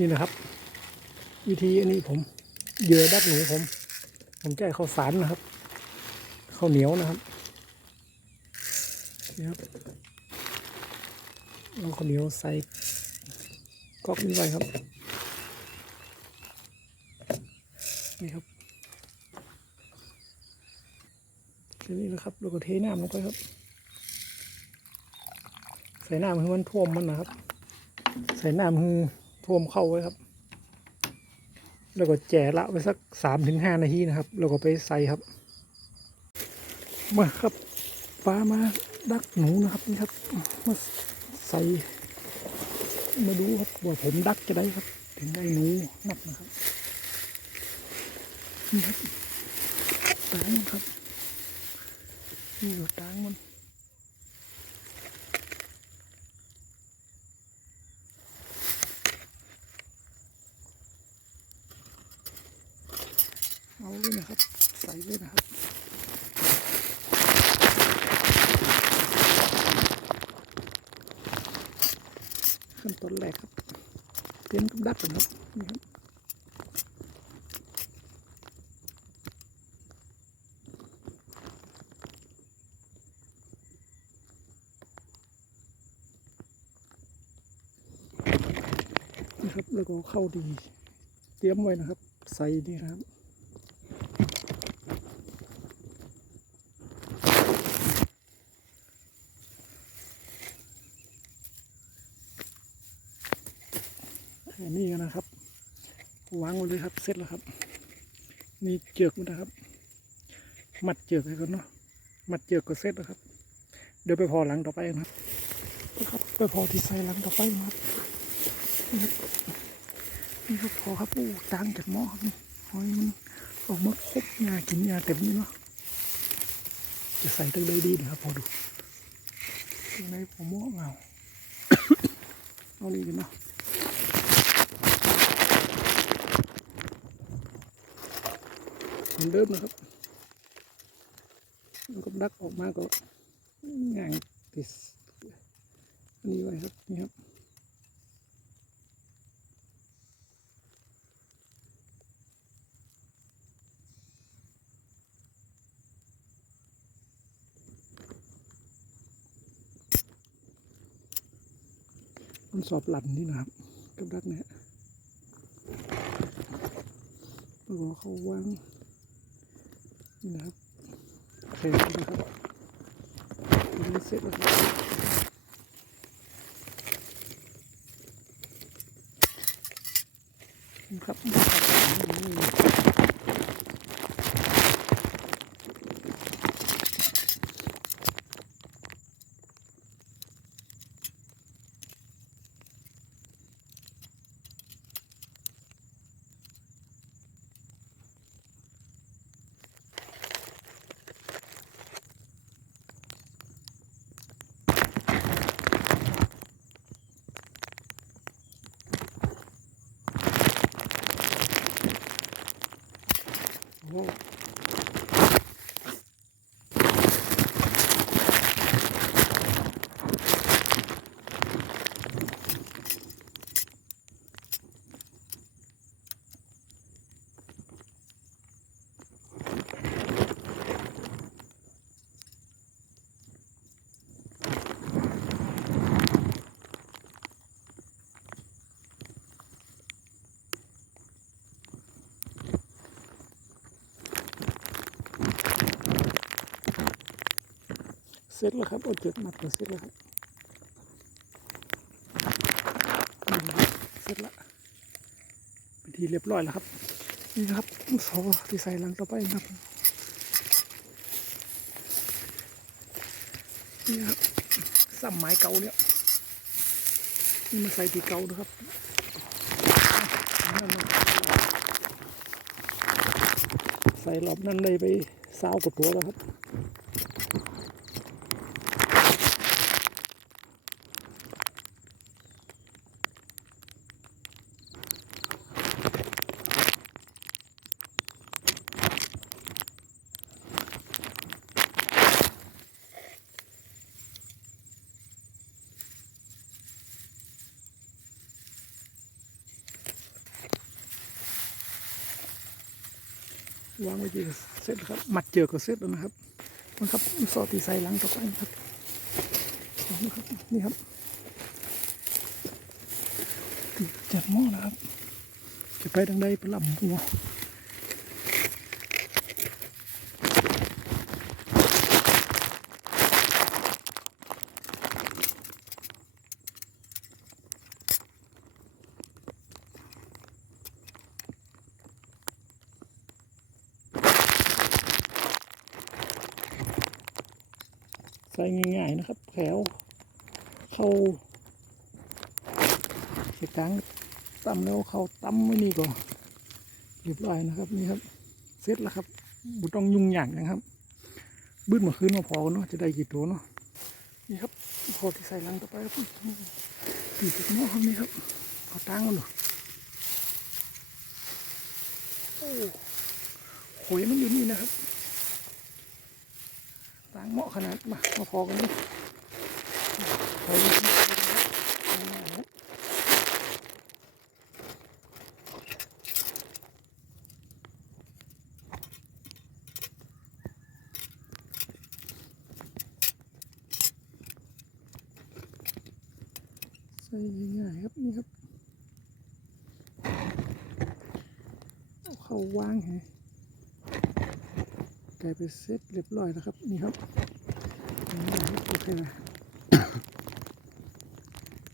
นี่นะครับ วิธีอันนี้ผมเหยื่อดักหนูผม ผมแก้ข้าวสารนะครับข้าวเหนียวนะครับนี่ครับเอาข้าวเหนียวใส่ก๊อกนี้ไว้ครับ นี่ครับแค่นี้นะครับแล้วก็เทน้ำลงไปครับ ใส่น้ำให้มันท่วมมันนะครับ ใส่น้ำให้ ท่วมเข้าไว้ครับ แล้วก็แจ่ละไว้สักสามถึงห้านาทีนะครับ แล้วก็ไปใส่ครับ มาครับปลามาดักหนูนะครับนี่ครับมาใส่มาดูครับว่าผมดักจะได้ครับ ถึงได้หนูนับนะครับนี่ครับตางมันครับนี่ก็ตางมัน เอาเลยนะครับ ใส่เลยนะครับขั้นตอนแรกครับเตรียมกับดักก่อนครับนี่ครับนี่ครับแล้วก็เข้าดี เตรียมไว้นะครับ ใส่นี่นะครับ อันนี้นะครับวางไว้เลยครับเสร็จแล้วครับ นี่เจือกมันนะครับ มัดเจือกให้ก่อนเนาะมัดเจือกก็เสร็จแล้วครับ เดี๋ยวไปพอหลังต่อไปนะครับครับไปพอที่ใส่หลังต่อไปนะครับนี่ครับพอครับอู้ต่างจากหม้อครับนี่หอยมันออกมาครบงากินยาเต็มนี่เนาะจะใส่ตั้งใดดีนะครับ พอดูตั้งใดผมหม้อเอาเอานี่กันเนาะ เห มือนเดิมนะครับแล้วก็ดักออกมาก็ง่ายติดอันนี้ไว้ครับนี่ครับมันสอบหลันนี่นะครับกับดักเนี่ยแล้วเขาวาง นี่นะครับเคนะครับอันนี้เสร็จแล้วครับ สร็จแล้วครับเอาเจือมัดก็เสร็จแล้วครับเสร็จแล้วเป็นที่เรียบร้อยแล้วครับ นี่นะครับโซ่ที่ใส่หลังต่อไปนะครับนี่ครับซ้ำไม้เก่าเนี่ยนี่มาใส่ที่เก่านะครับใส่รอบนั้นเลยไปสาวกับตัวแล้วครับ วางไว้ที่เสร็จแล้วครับ มัดเจอกก็เสร็จแล้วนะครับมันครับสอดตีใส่หลังต่อไปนะครับนี่ครับนี่ครับจัดหม้อนะครับจะไปทางใดไปลำหัว ใส่ง่ายๆนะครับแถวเข้าเสียกลางตำแล้วเข้าตำไม่นี่ก่อนเรียบร้อยนะครับนี่ครับเสร็จแล้วครับบุต้องยุ่งอย่างนะครับบื้นมาคืนมาพอเนาะจะได้กี่ตัวเนาะนี่ครับพอที่ใส่ลังต่อไปครับตีกับหม้อครับนี่ครับเอาตั้งกันเลยโอ้โหยมันอยู่นี่นะครับ ตั้งเหมาะขนาดมามาพอกันเลยพออยู่ที่นะครับใส่ง่ายๆครับนี่ครับเอาเขาวางฮะ กลายเป็นเซตเรียบร้อยแล้วครับ นี่ครับโอเคนะ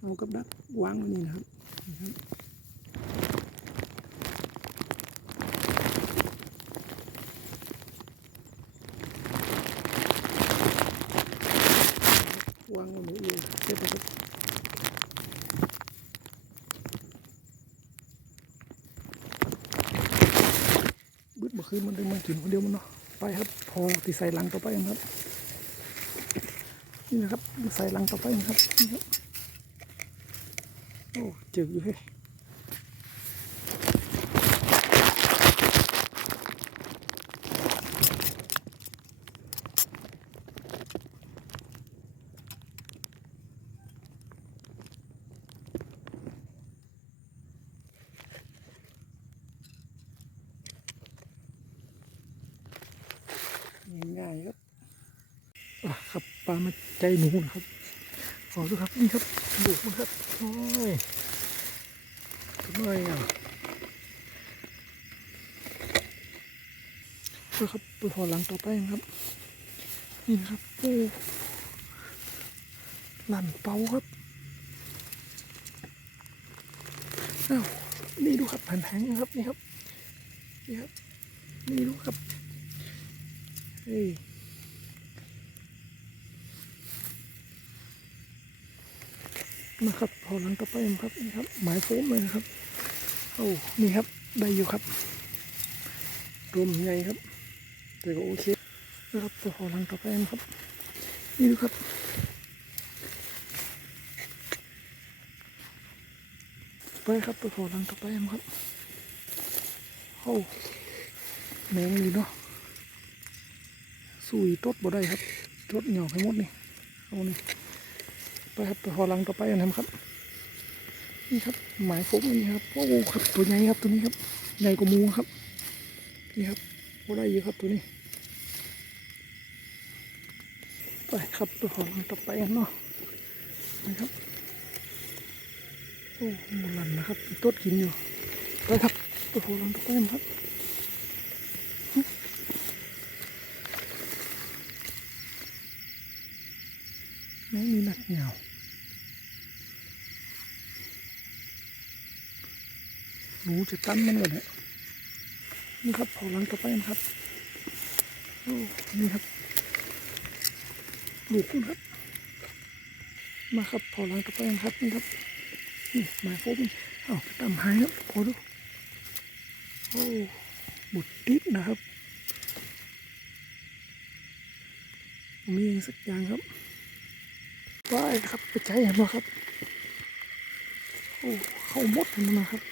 เอากับดักวางไว้นี่นะครับนี่ครับวางไว้หมดเลยเสร็จแล้วครับบึดเมื่คืนมันได้มากินคนเดียวมันเนาะ ไปครับ พอตีใส่หลังต่อไปนะครับ นี่นะครับใส่หลังต่อไปนะครับนี่ครับโอ้เจออยู่เฮ้่ายครับครับปลามาใจหนูนะครับขอดูครับนี่ครับบุกมันครับโอ้ยทำไมอะดูครับไปพอหลังต่อไปครับ นี่นะครับโอ้หลั่นเปาครับอ้าวนี่ดูครับแผ่นแผงนะครับนี่ครับนี่ครับนี่ดูครับ นะครับพอหลังต่อไปนะครับนี่ครับ หมายโฟมเลยนะครับโอ้นี่ครับได้อยู่ครับรวมใหญ่ครับ แต่ก็โอเคนะครับตัวพอหลังต่อไปนะครับ นี่ดูครับไปครับตัวพอหลังต่อไปนะครับโอ้แมงอยู่เนาะ สุยตดบ่ได้ครับตดเหนียวให้หมดนี่เอานี่ไปครับไปพอหลังต่อไปกันนะครับ นี่ครับหมายผมนนี้ครับโอ้ครับตัวใหญ่ครับตัวนี้ครับใหญ่กว่ามูครับนี่ครับบ่ได้อยู่ครับตัวนี้ไปครับไปพอหลังต่อไปกันเนาะนะครับโอ้หมดลันนะครับตดกินอยู่ไปครับไปพอหลังต่อไปกันครับ แม่มีหนักเหงาหนูจะตั้นมันเลยเนี่ยนี่ครับเผาหลังต่อไปนะครับโอ้นี่ครับลูกคุณครับ มาครับเผาหลังต่อไปนะครับนี่ครับนี่หมายโฟมอ้าวตามหายครับพอดูโอ้บุดติดนะครับมีอย่างสักอย่างครับ ไปครับไปใจเห็นไหมครับโอ้เข้ามดเลยนะครับ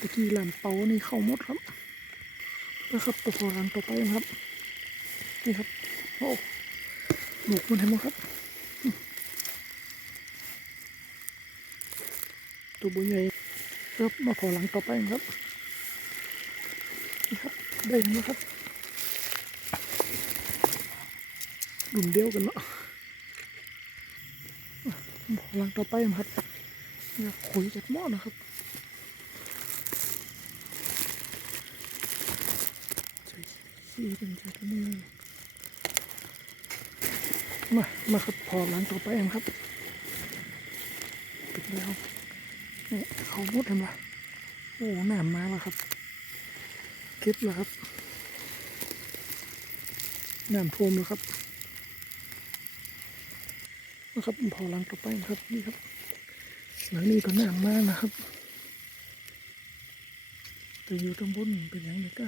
ตะกี้หลานเปานี่เข้ามดครับนะครับตัวพอรันต่อไปนะครับ นี่ครับโอ้ลูกมันเห็นไหมครับ ตัวบุญใหญ่ครับมาพอหลังต่อไปนะครับได้แล้วครับรุ่นเดียวกันเนาะ หลังต่อไปนะครับอยากคุยจากหม้อนะครับสี่เป็นจากมือมา มาครับพอหลังต่อไปนะครับปิดแล้วนี่เขามุดเห็นไมโอ้หนามมาแล้วครับ เก็บแล้วครับน้ำท่วมแล้วครับ นะครับพอหลังต่อไปนะครับนี่ครับหลังนี้ก็น้ำมากนะครับ แต่อยู่ตรงบนเป็นอย่างไรก็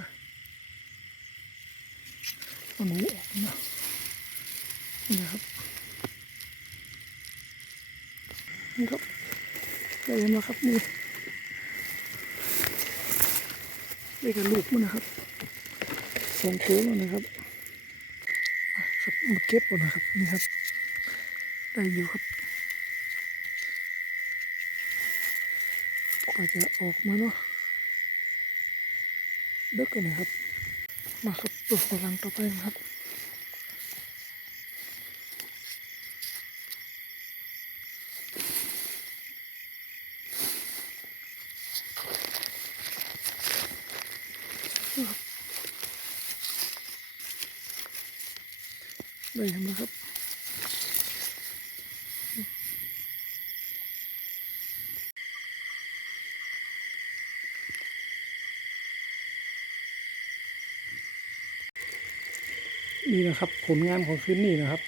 เอาหนูออกนะนี่นะครับนี่ครับได้ยังแล้วครับนี่ได้กับลูกมันนะครับสองโค้งแล้วนะครับอะครับมาเก็บก่อนนะครับนี่ครับ ได้อยู่ครับกว่าจะออกมาเนาะเด็กกันนะครับ มาครับตัวกำลังต่อไปนะครับได้เห็นไหมครับ นะครับผลงานของคืนนี้นะครับ